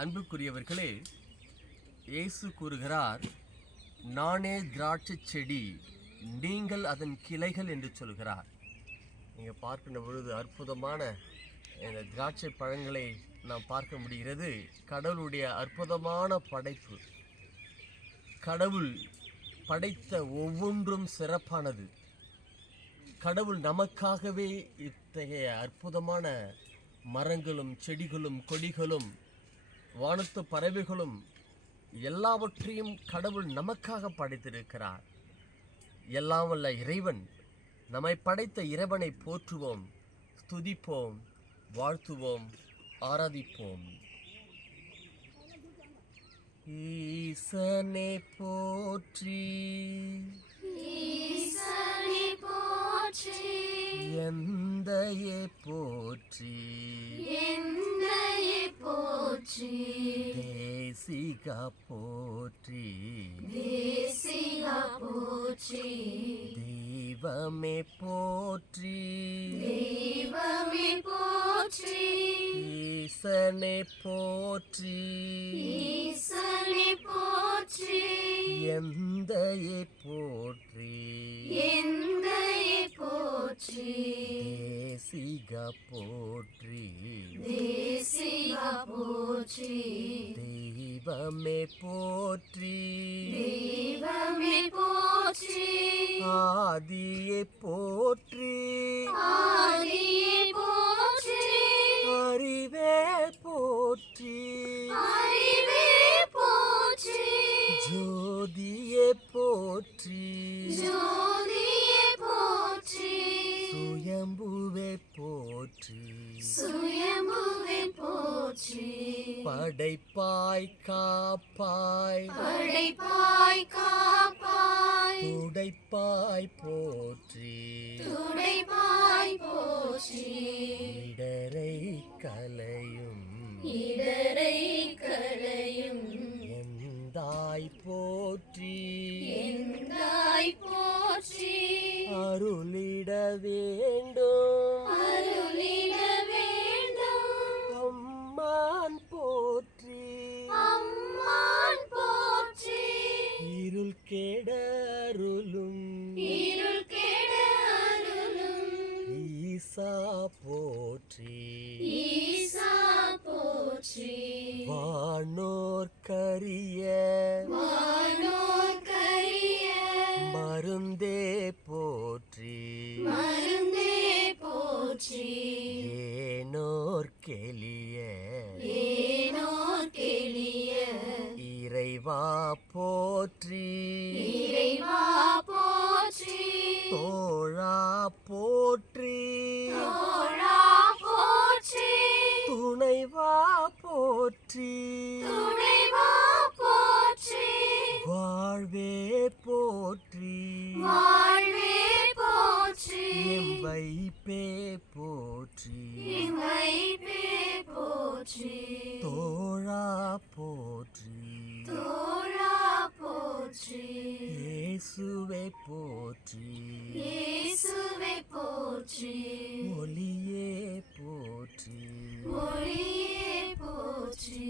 அன்புக்குரியவர்களே இயேசு கூறுகிறார் நானே திராட்சை செடி நீங்கள் அதன் கிளைகள் என்று சொல்கிறார். நீங்கள் பார்க்கின்ற பொழுது அற்புதமான இந்த திராட்சை பழங்களை நாம் பார்க்க முடிகிறது. கடவுளுடைய அற்புதமான படைப்பு. கடவுள் படைத்த ஒவ்வொன்றும் சிறப்பானது. கடவுள் நமக்காகவே இத்தகைய அற்புதமான மரங்களும் செடிகளும் கொடிகளும் வானத்து பறவைகளும் எல்லாவற்றையும் கடவுள் நமக்காக படைத்திருக்கிறார். எல்லாம் வல்ல இறைவன் நம்மை படைத்த இறைவனை போற்றுவோம் ஸ்துதிப்போம் வாழ்த்துவோம் ஆராதிப்போம். ஈசனை போற்றி ஈசனை போற்றி எந்தையை போற்றி போற்றி. தேசிகா போற்றி. தேசிகா போற்றி. தெய்வமே போற்றி. தெய்வமே போற்றி. ஈசனை போற்றி. ஈசனை போற்றி. எந்தையை போற்றி. எந்தையை போற்றி. தேசிகா போற்றி. தேசிகா போற்றி. தெய்வமே போற்றி. தெய்வமே போற்றி. ஆதியை போற்றி. போற்றி. சுயம்புவை போற்றி. படைப்பாய் காப்பாய். படைப்பாய் காப்பாய். துடைப்பாய் போற்றி. துடைப்பாய் போற்றி. இடரை கலையும் இடரை களையும். எந்தாய் போற்றி. எந்தாய் போற்றி. அருளிட இருள் கெட அருளும் இருள் கெட அருளும் ஈசா போற்றி. ஈசா போற்றி. வானோர் இறைவா போற்றி. இறைவா போற்றி. தோழா போற்றி. தோழா போற்றி. துணைவா போற்றி. துணைவா போற்றி. வாழ்வே போற்றி. வாழ்வே போற்றி. வைப்பே போற்றி. ஒளியே போற்றி. ஒளியே போற்றி.